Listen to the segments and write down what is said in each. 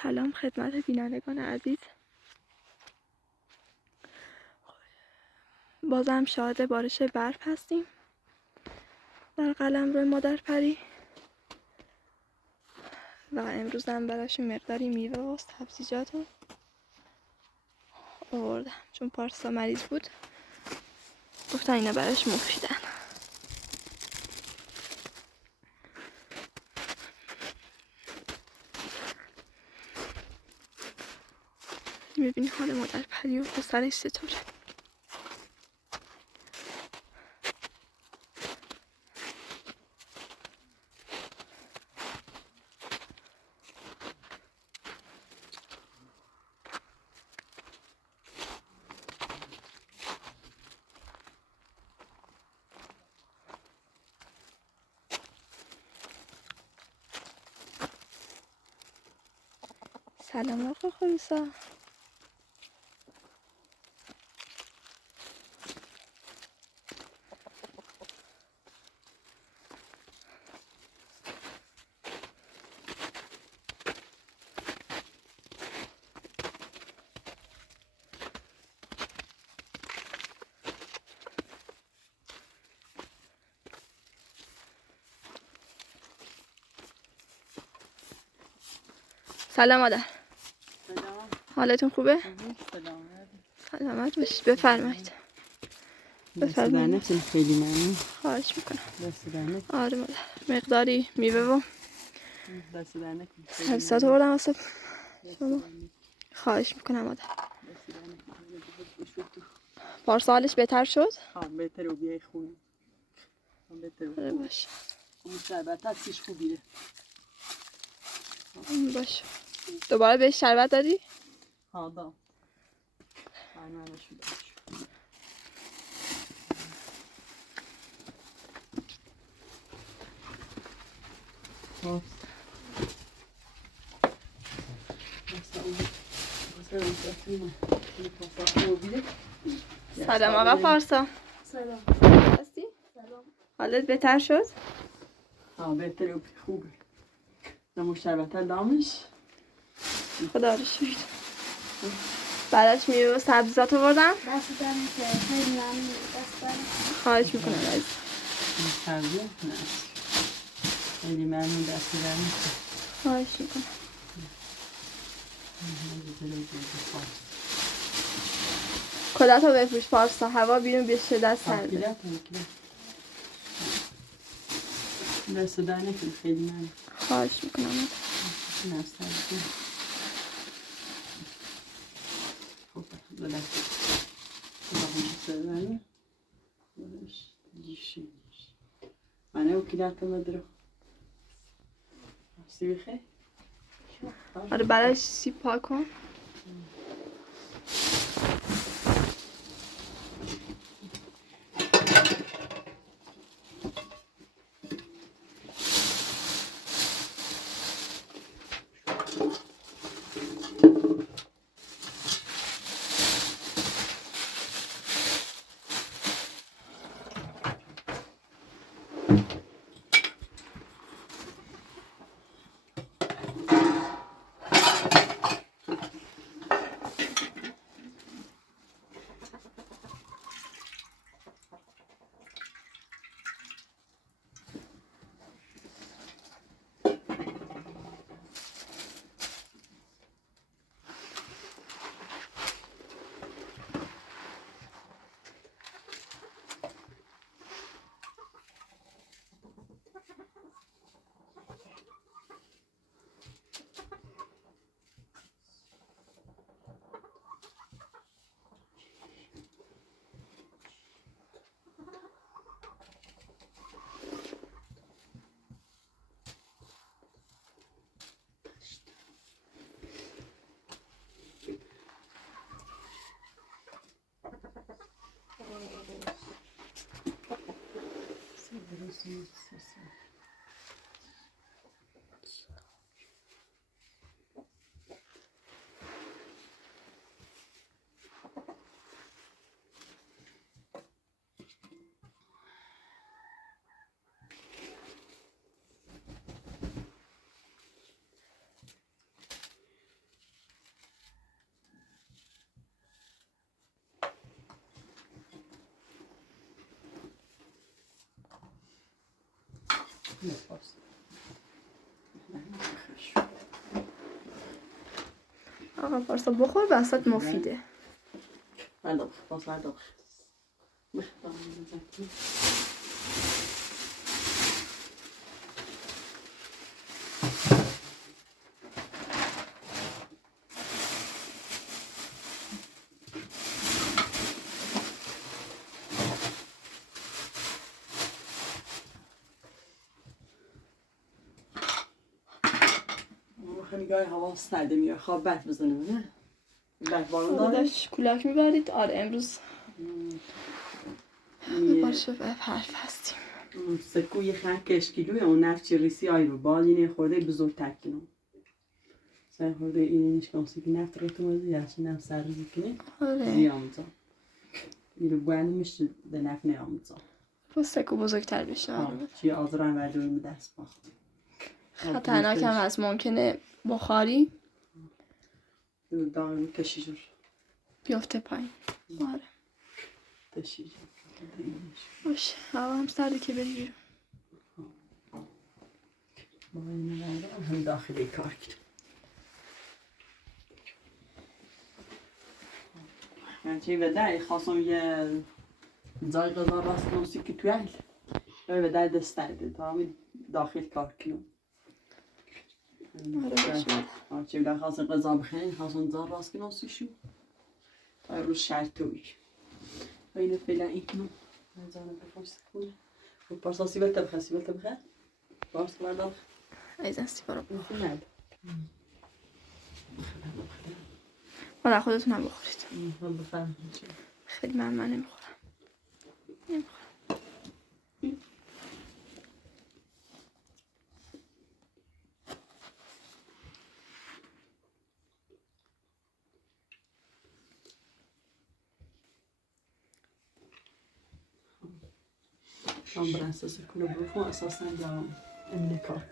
سلام خدمت بینندگان عزیز. بازم شاهد بارش برف هستیم در قلمرو مادرپری و امروز هم براش مقداری میوه و سبزیجات آوردم، چون پارسا مریض بود گفتن اینا براش مفیدن. میبینی حال مادرپری و پسرش چطوره. سلام آقا خروسا. سلام مادر. سلام. حالتون خوبه؟ سلامت. سلامت باشید. بفرمایید. بفرمایید. خیلی ممنون. خواهش میکنم. دست در نکنه. آره مادر. مقداری میوه و دست در نکنه. سبزیجات آوردم واسه شما. خواهش میکنم مادر. پارسا حالش بهتر شد؟ بهتره و بیای خونه. بهتره و آره باشه. اون شربت هستیش خوبیه. باشه. دوباره بهش شربت دادی؟ دام. برنامه شده. سلام آقا پارسا. سلام. هستی؟ سلام. حالت بهتر شد؟ بهتره و خوبه. نمو شربت دامش. خدا رو شکر. بعدش میوه و سبزیجات آوردم. دست در نکنه. خیلی ممنون. دست در نکنه. خواهش میکنم عزیز. این سبزی نه. خیلی ممنون دست در نکنه. خواهش میکنم. کلاتو بپوش پارسا، هوا بیرون به شدت سرده. دست در نکنه. خیلی ممنون. خواهش میکنم. نه سبزی. خب بلد. سلام. أنا وكيلات مدرو. سيبخي. آره بعدش سیب پاک کن. نه پاس آقا پارسا بخور وسط مفیده. بله پاس بردار بخدام خیلی هوا سرده میاد خواب برف بزنه نه؟ برف بارون داره؟ داشت کولک میبرید؟ آره امروز باشه به حرف هستیم. سکوی خنک کشکیلوی اون نفچی ریسی آی رو بال اینه خورده بزرگ تکنو سر خورده اینه نشکانسی که نفت ریتو مزه یعنی نفت سر ریزی کنه آره زیامزا اینو باید میشه ده نفت نیامزا با سکو بزرگتر بشه. آره چی آزران وردوی دست باخت خطرناک هم هست ممکنه بخاری دارم کشی جور بیافته پایین. آره کشی جور باشه هوا هم سرده که بری بیرون. با اینو وردم هم داخلی کار کنم من چی وده خواستم یه جای غذا راست نوسی که توی و در دست درده تا همین داخل کار کنم آره باشه چی وده خواستم غذا بخیرین خواستم جا راست کنم سیشو تا روز شرطوی و اینو فعلا این کنم نزانم بفرست کنم و پارسا سیبل تبخه پارس بردار ایزن سیبا رو بخور. نده مادر خودتون هم بخورید. من بفرم خیلی من نمیخورم. من بر اساس کنه بروفو اساسا دارم امنه کار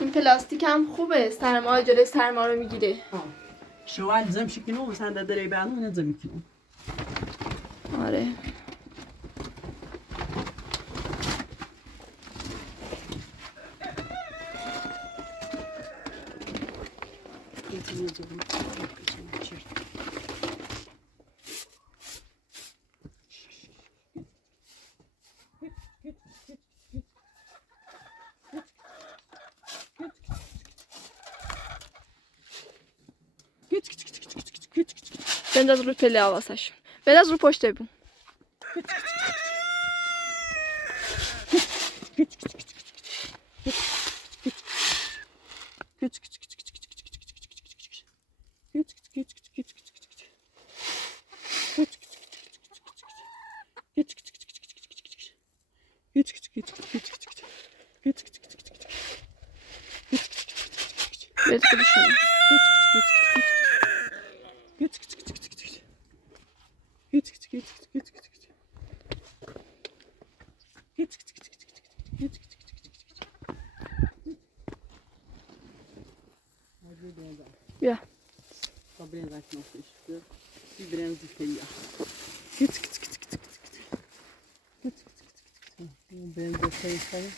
این پلاستیک هم خوبه سرما جلوی سرما رو میگیره. شوال زم شکنو مثلا در دری بعدو نزم میکنم آره بنداز رو پله آواسشون بنداز رو پشت بون. بهت کلشون بیا Sabrin zakması işte. Bir brenzi kıyya. Brenzi kıyya.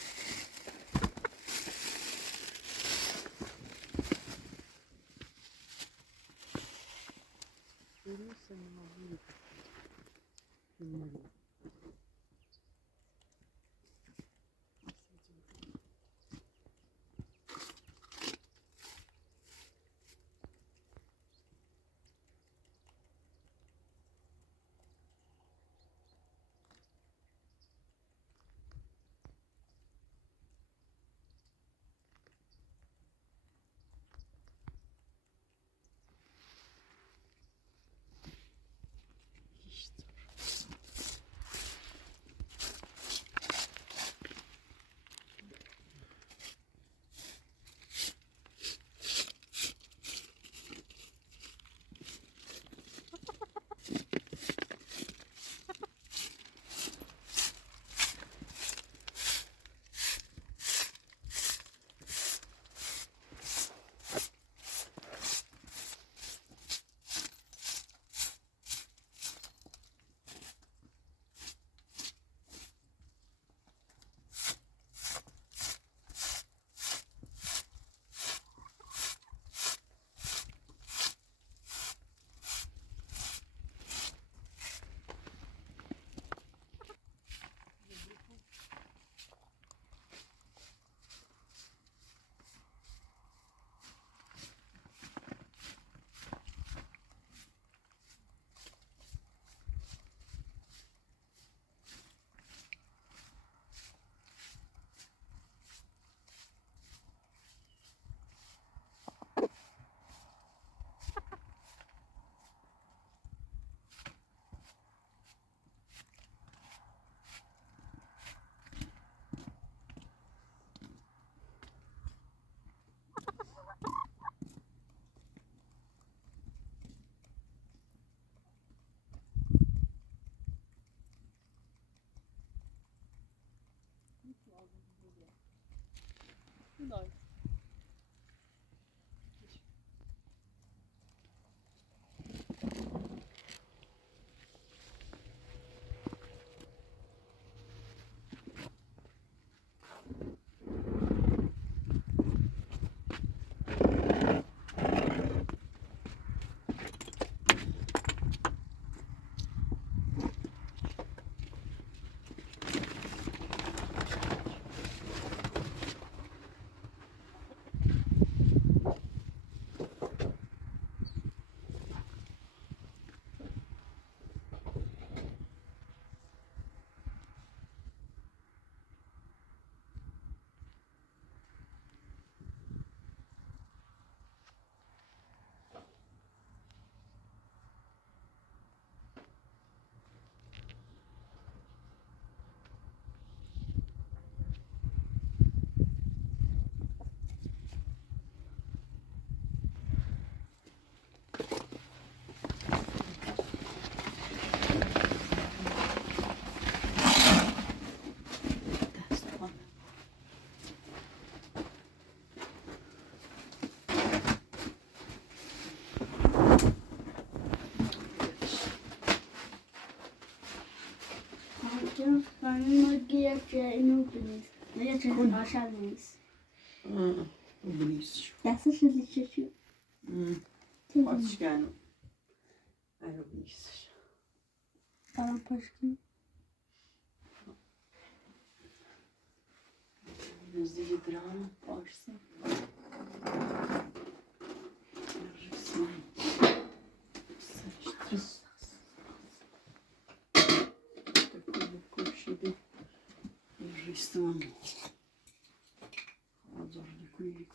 دای من گرفت اینو بنویس. نه چه آشل نیست. بنیسش دستش لیچه شد. پاتش گنم اینو بنیسش برام پشکی. نزدیک درام پاشسه رسمه سرشترس Şimdi resmen hazırlı koyayım.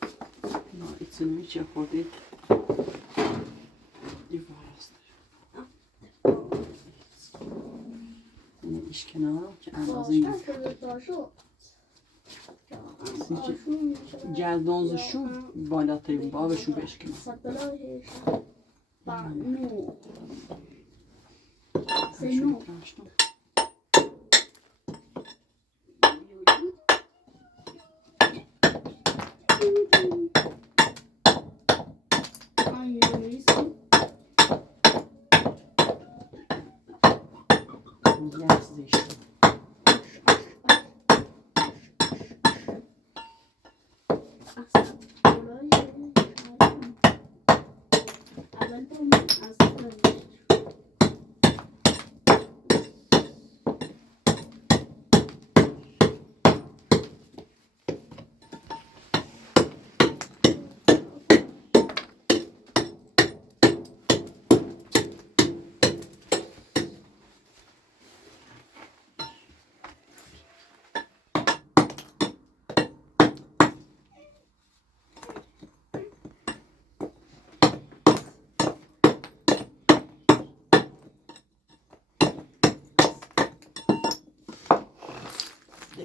Na içini hiç yapmadı. İvarastır. Yine iş kenara ki en azından geldiğinizde şu balatayım baba şu 5 kilo. Şunu tıraştım. Gel size işte.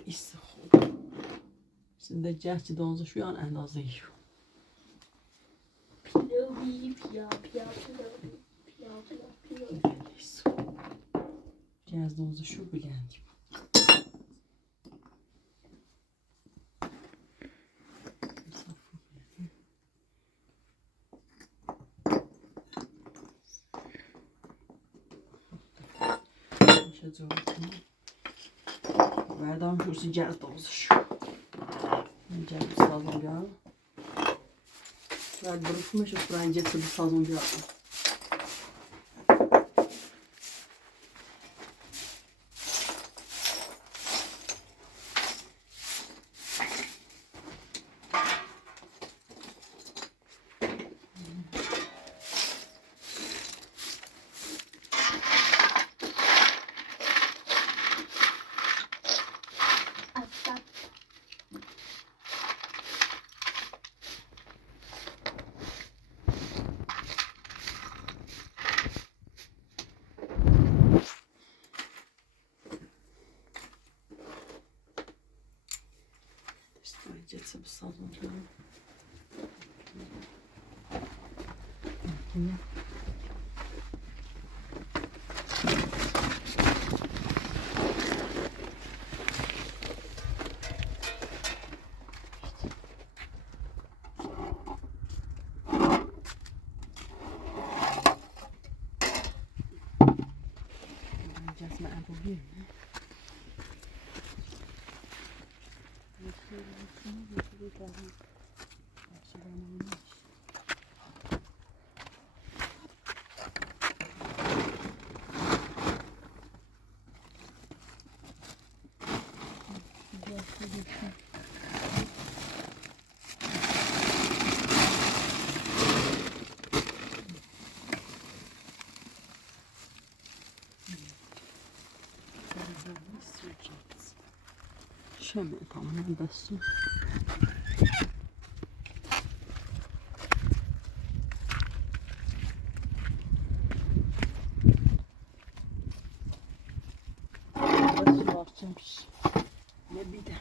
ایسته خوب سنده جهتی دانزه شویان اندازه ایو پیلوی پیا ایسته جهت دانزه شو بگندیم میشه جواب کنیم بردارم شورسی جهت دانزه شو جهت سازم بیارم بعد بروفمش و فرنجه تو سازم بیارم Придется бы сразу делать. شمع تمام بس varmış. Ne bir de.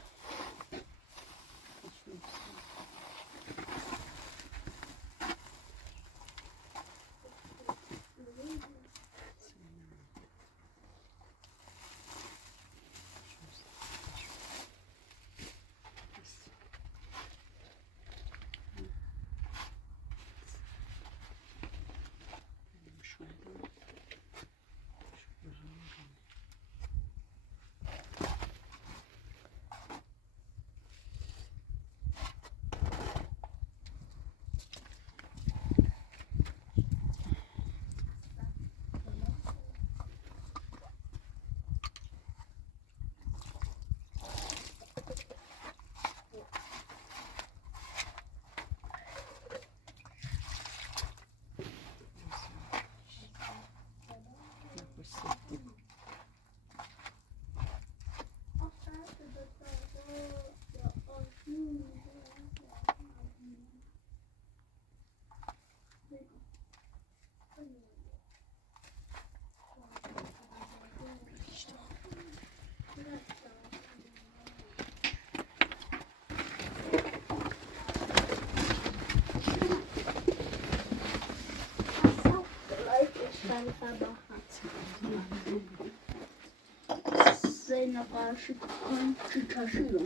Zeynep aşık kanki taşıyor.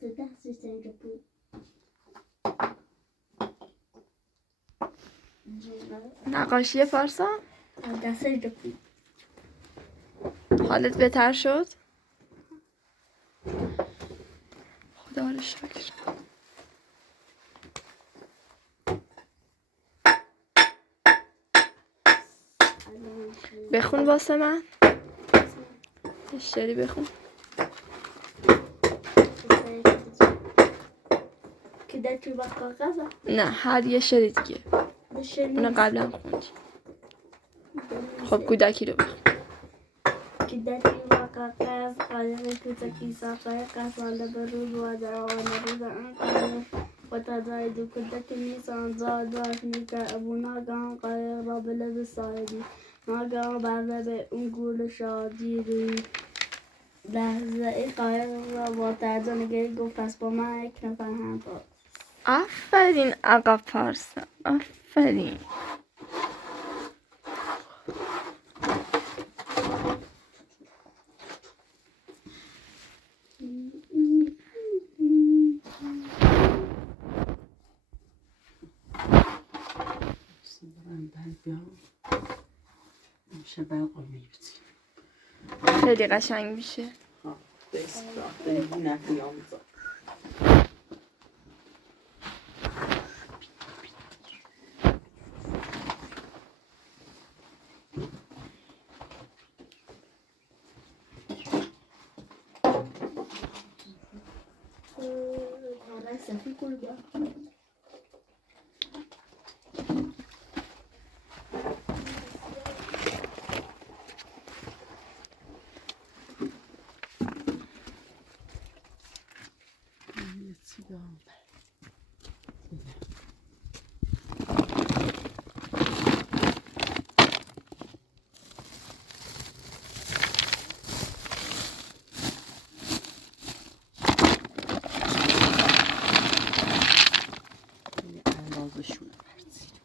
C'est ça, c'est un Japon. نقاشی پارسا دست ژاپن. حالت بهتر شد؟ خدا رو شکر. بخون واسه من. اشتری بخون. که در تو با کاغذه. نه هر یه شعری دیگه. دشنی. اونو قبلا خوندی. خب کودکی رو بخون. که در تو با کاغذ قالب کوچکی ساخته قصاله به روز و جوان روز آن قالب و تدای دو کودک نیسان زاد باش نیکه ابو ناگهان قایق را به لب سایدی ناگهان برده به اون گول شادی روی لحظه ای قایق را با تعجب نگری گفت پس با من یک نفر هم بود. آفرین آقا پارسا آفرین. میشه برقا میبتی خیلی قشنگ میشه. دست برقا نکنی آموزا صفی کل بیا سیگار. اندازشونه برسید.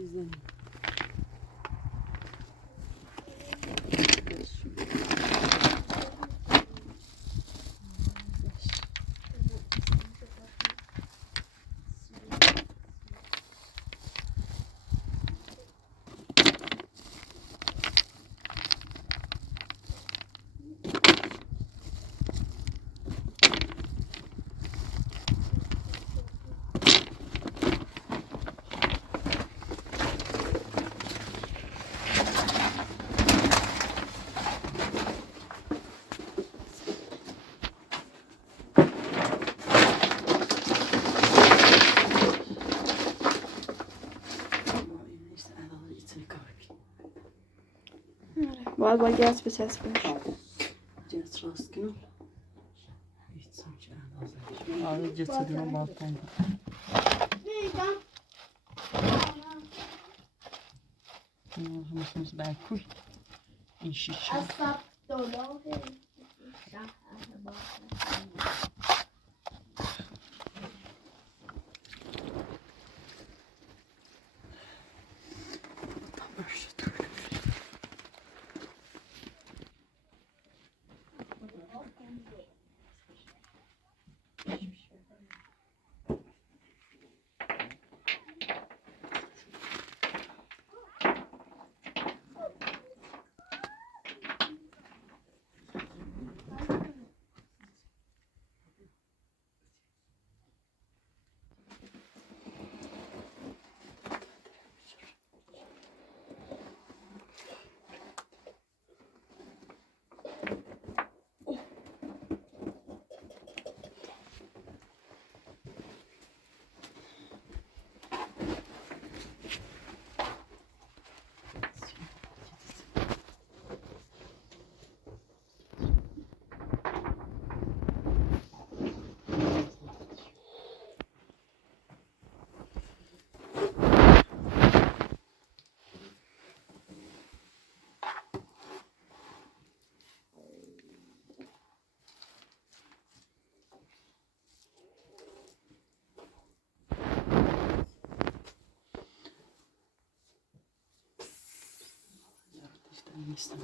Güzel. باید با گس بچسبونش. جس راست کنم. Gitsin ki eندازش. آره geçiriyorum baltayla. Hamısımız bərkuy. İnşiş. Asap dolu. نیستم.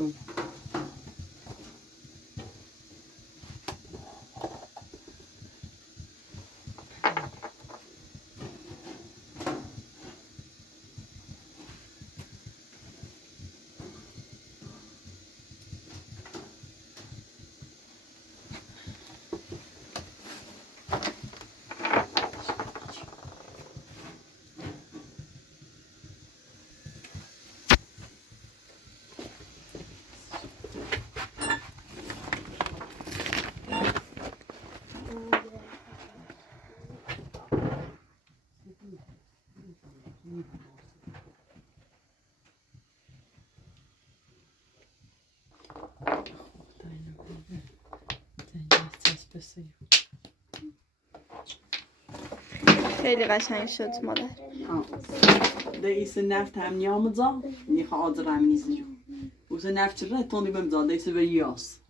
خون خیلی قشنگ شد مادر. ده ایسه نفت هم نیامدza نیخه آدر هم نیزیجو اوسه نفت چرا تونی بمزا ده ایسه بری یاس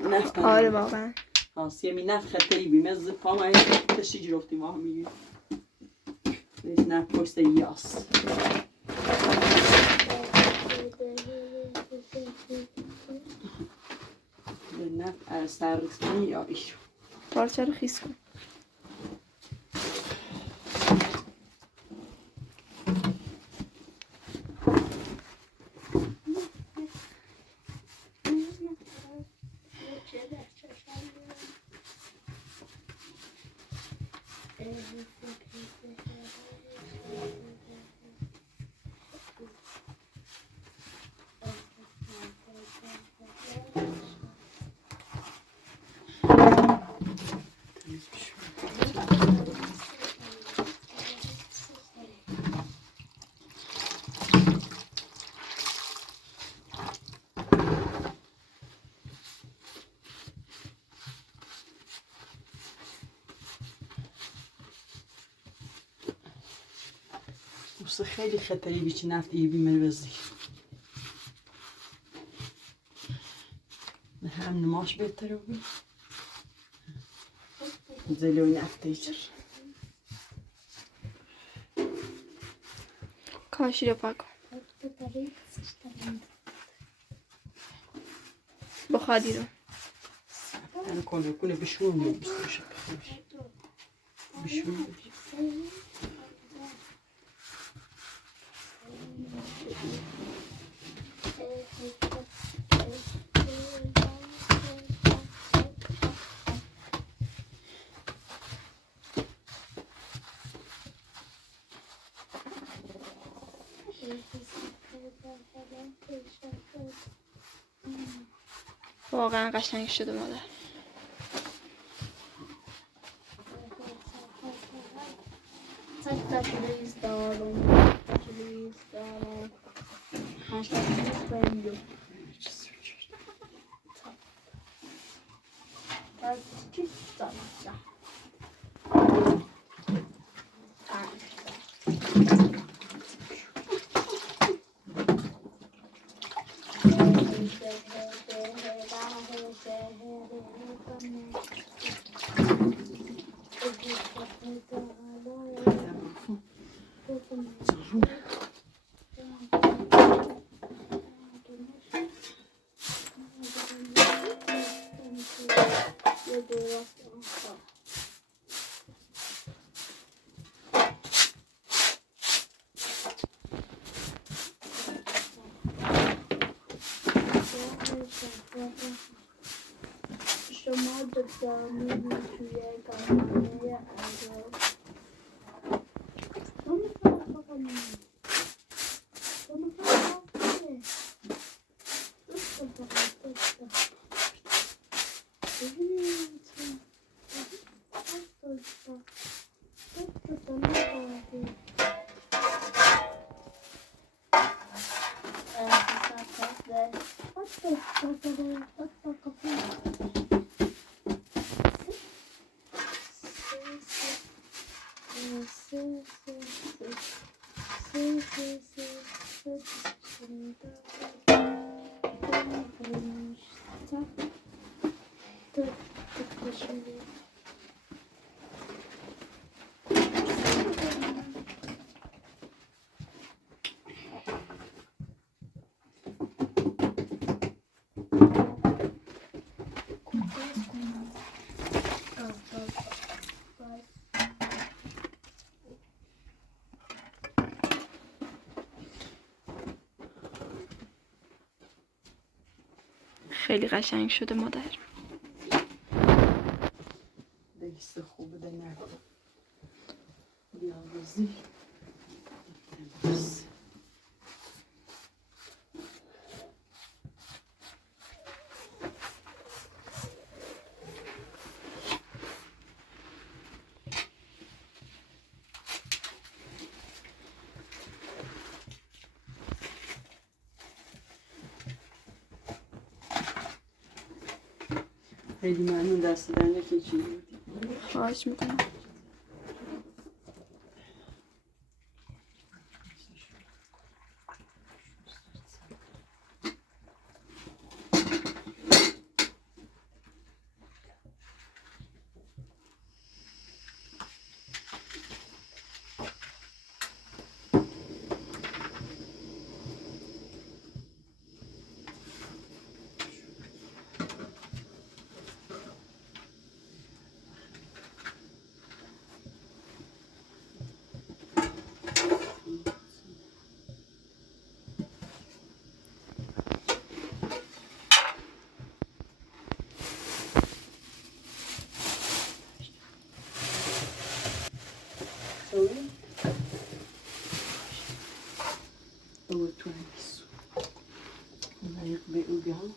نفت هم آره واقعا. خاص یمی نفت خطری بیمز پاما این تشی جرفتی ما هم میگیم ده ایسه نفت پشت یاس ده نفت سر رسمی یا ایشو پارچه رو خیس کن. اوسه خیلی خطری بیچی نفت ای بیمه بزی هم نماش بهتره بی زلوی نفت ایچر کاشی رو پاک کن. بخاری رو. انا کنه بشون مو بستوش بشون واقعا قشنگ شده مادر. شما دکتر می‌بینید توی کارخانه خیلی قشنگ شده مادر. دست خوبه ده نکن بیاوازی تمیز. خیلی ممنون دست در نکشیدی. خواهش میکنم. Sorry. Oh, twice. Like the ugal.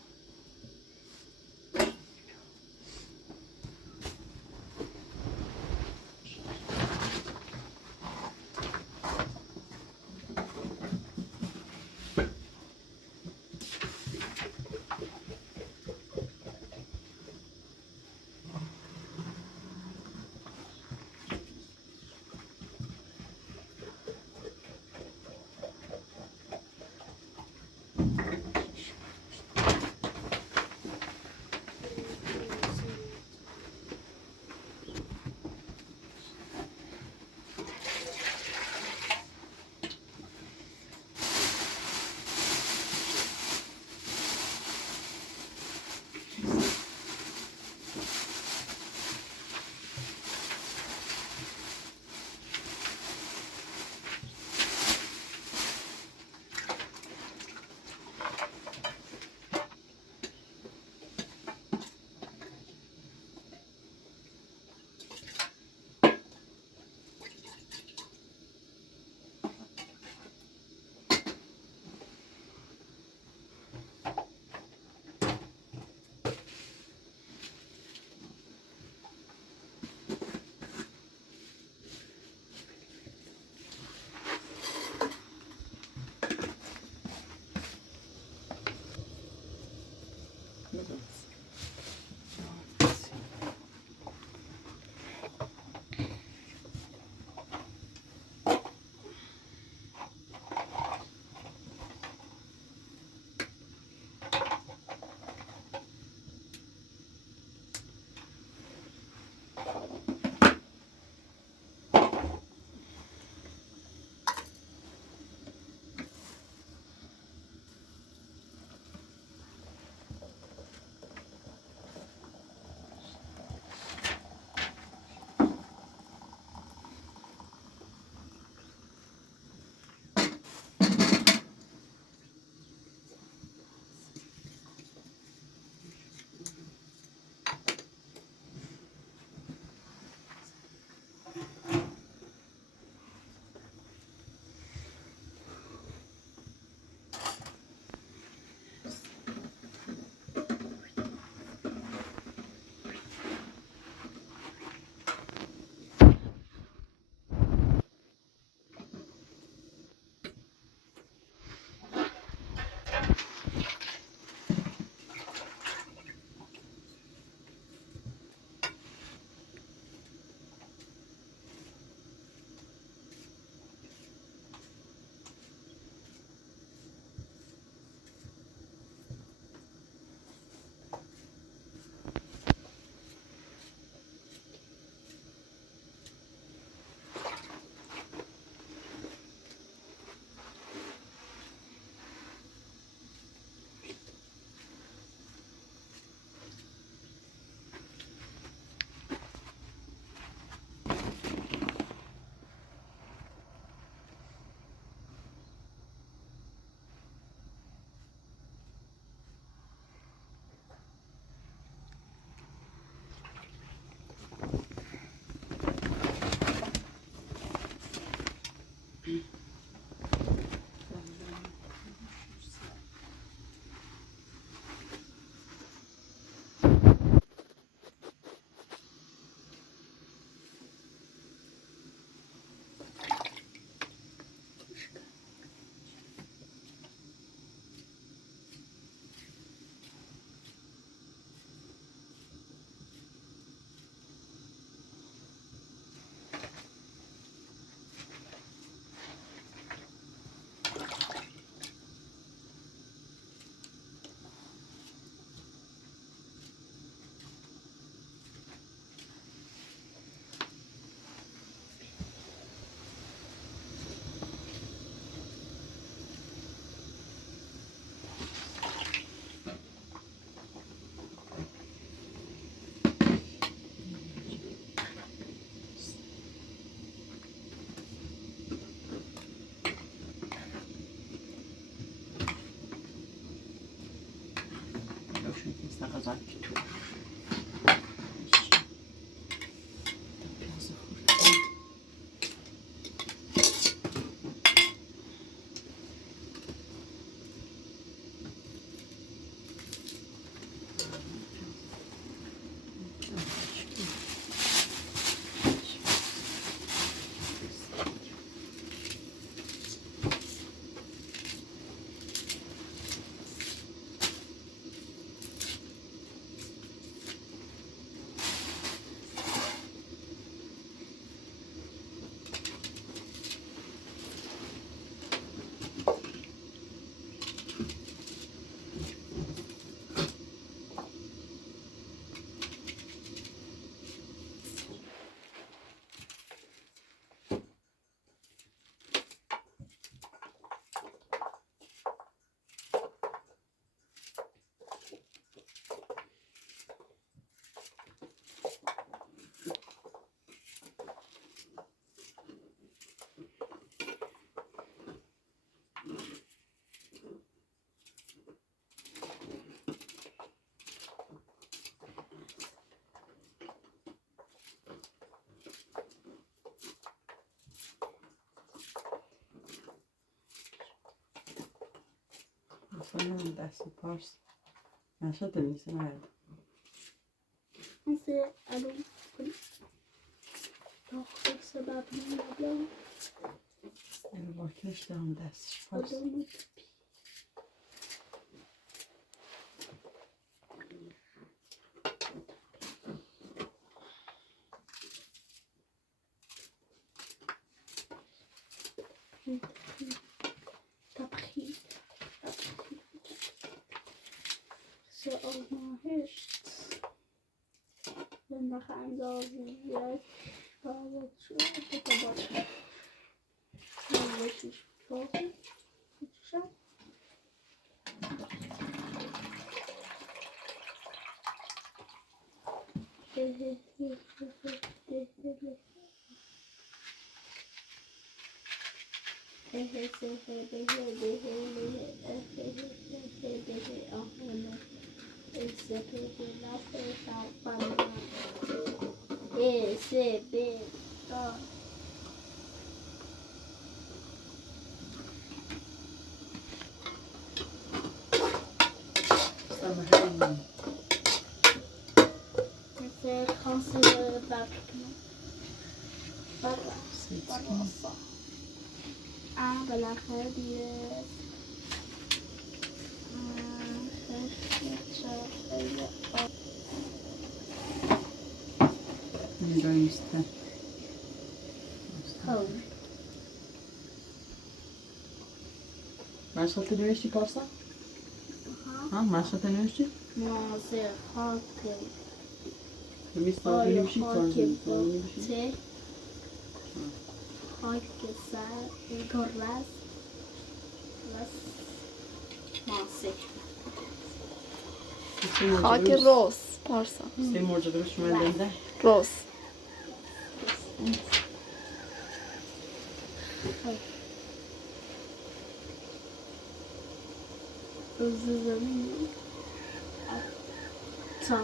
سقطت تو اصلا دست پارس نشد نیست نهید مثل الان کنی داخل سبب نمیدم این واکنش دارم دستش پارس خودمون تبخیر سه آزمایشت زندخ اندازیت باید شد باشه نوشش باشه شد بالاخره دیگه میرایسته مشغلت نوشتی پارسا؟ ها مشغلت نوشتی؟ ناظر خاک میستان بنویشی باته خاک سر گرز ماسه خاک روز پارسا سه مرجع درست من دنده روز روز زمین تا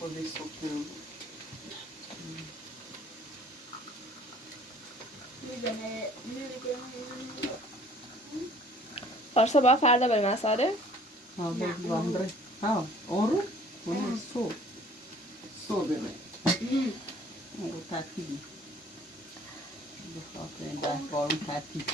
خودش سکنم پارسا با فردا بریم مساره ها باندره ها اون رو سو بره اون رو ترتیبی بخاطر این ده بارون ترتیب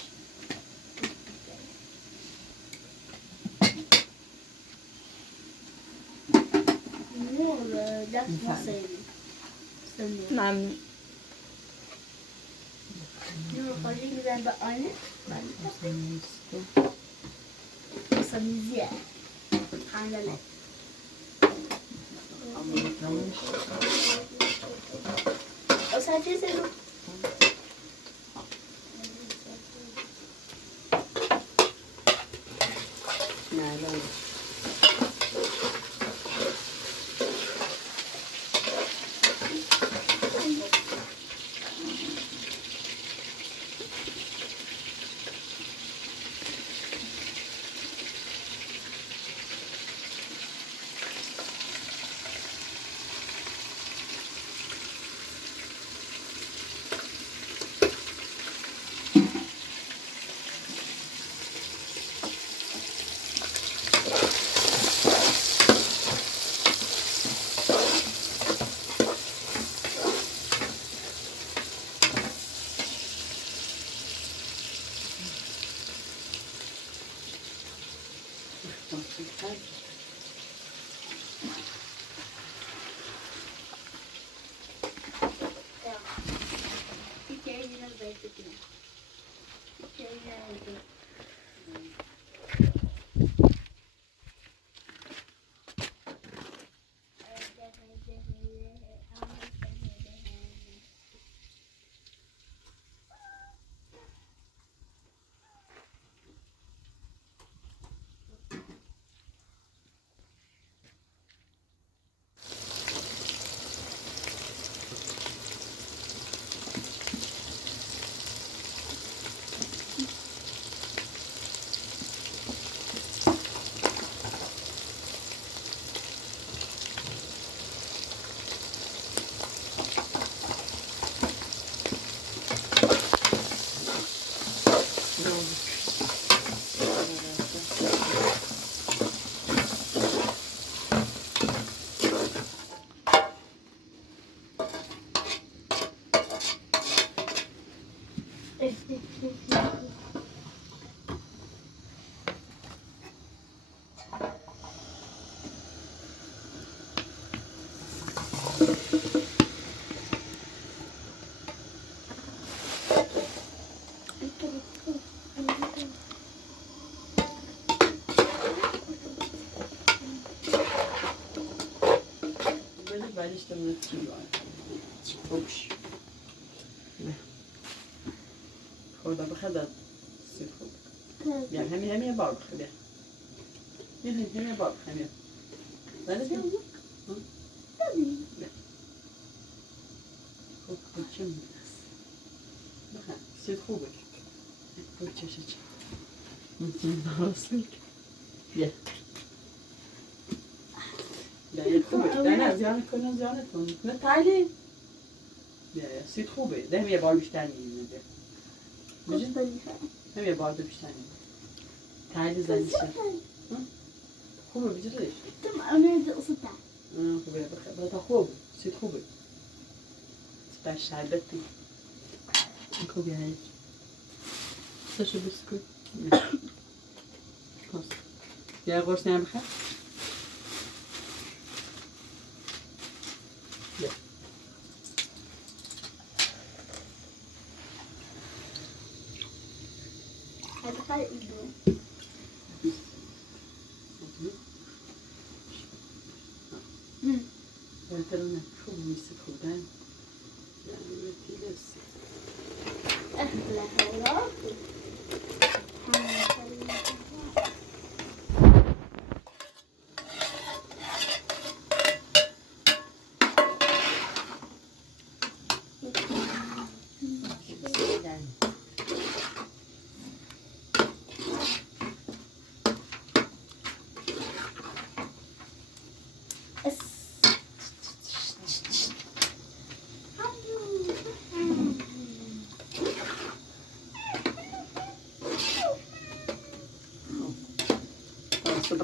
ممنون نور خالی میزن به آینه خميزية حالنا عمرو تمش وساعتين سنو لا لا ولی اشتباه چی خوبش نه خورده بخداد سید خوب بیا همین بار بخی بیا همین بار بخی بیا بله بیا بیا خوب بچه میدست بخی سید خوبه بچه چه بیا لا خوبه نه زیان کن نه تایلی سید خوبه ده یه بار بیشتر میگیره بجید هم یه بار بیشتر میگیره تایلی زنیشه خوبه بجیدش تم انا قصتها خوبه بخیر تا خوبه سید خوبه سپر شربتی خوبه هیچ سشو بسکوت یه قرص نیم بخیر هذا إيده ترى شو مسك خدان يعني بتلسي أهلا هلا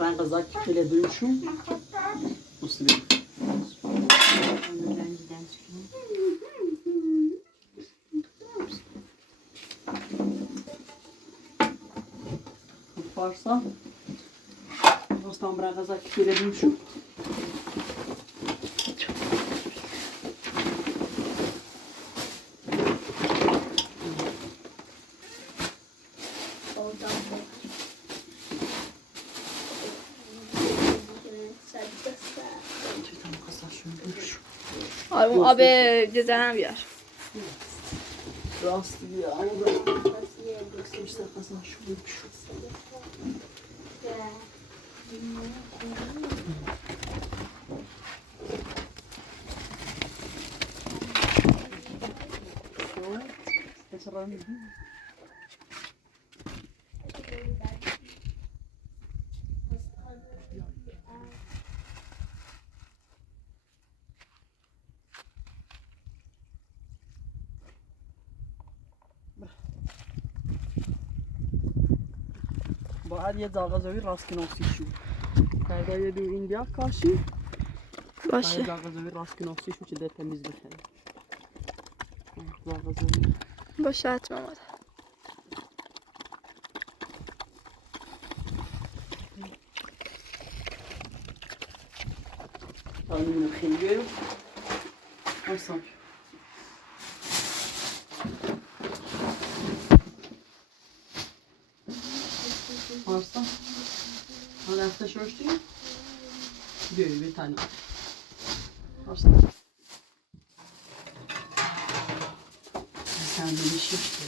برای غذا که خیلی دلشون مستقیم فارسا باستان برای غذا که خیلی دلشون اون آب جزه هم بیار. راستی ama göstermişler kazan şuymuş. باید یه زاغزوی راستکناسی شو فردا یه دو این بیا کاشی باشه. باید زاغزوی راستکناسی شو که در تمیز بخری زاغزوی باشه حتما مادر. تا نمونه خیلی بیارم آسان آسان ما رفته شوشتی بیایی به تنی آسان kendini şişti.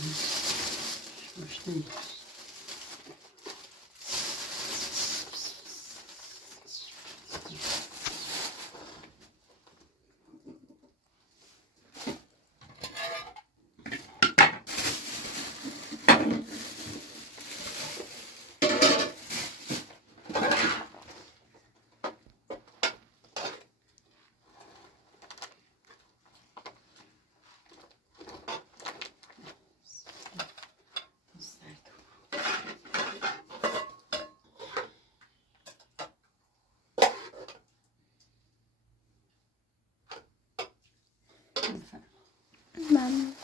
ممنون.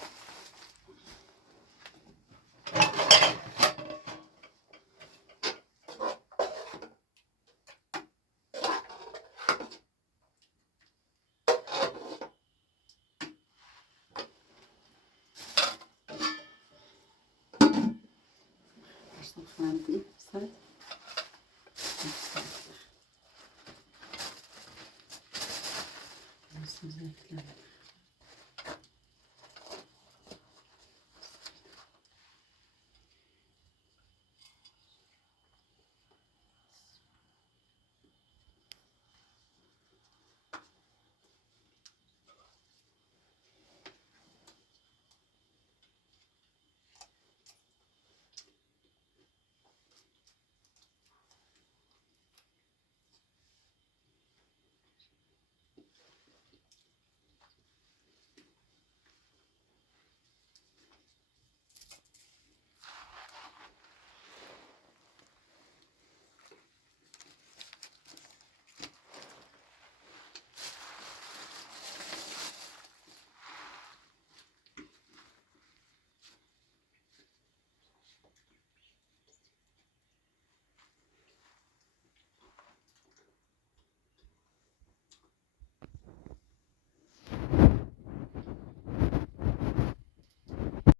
Baştan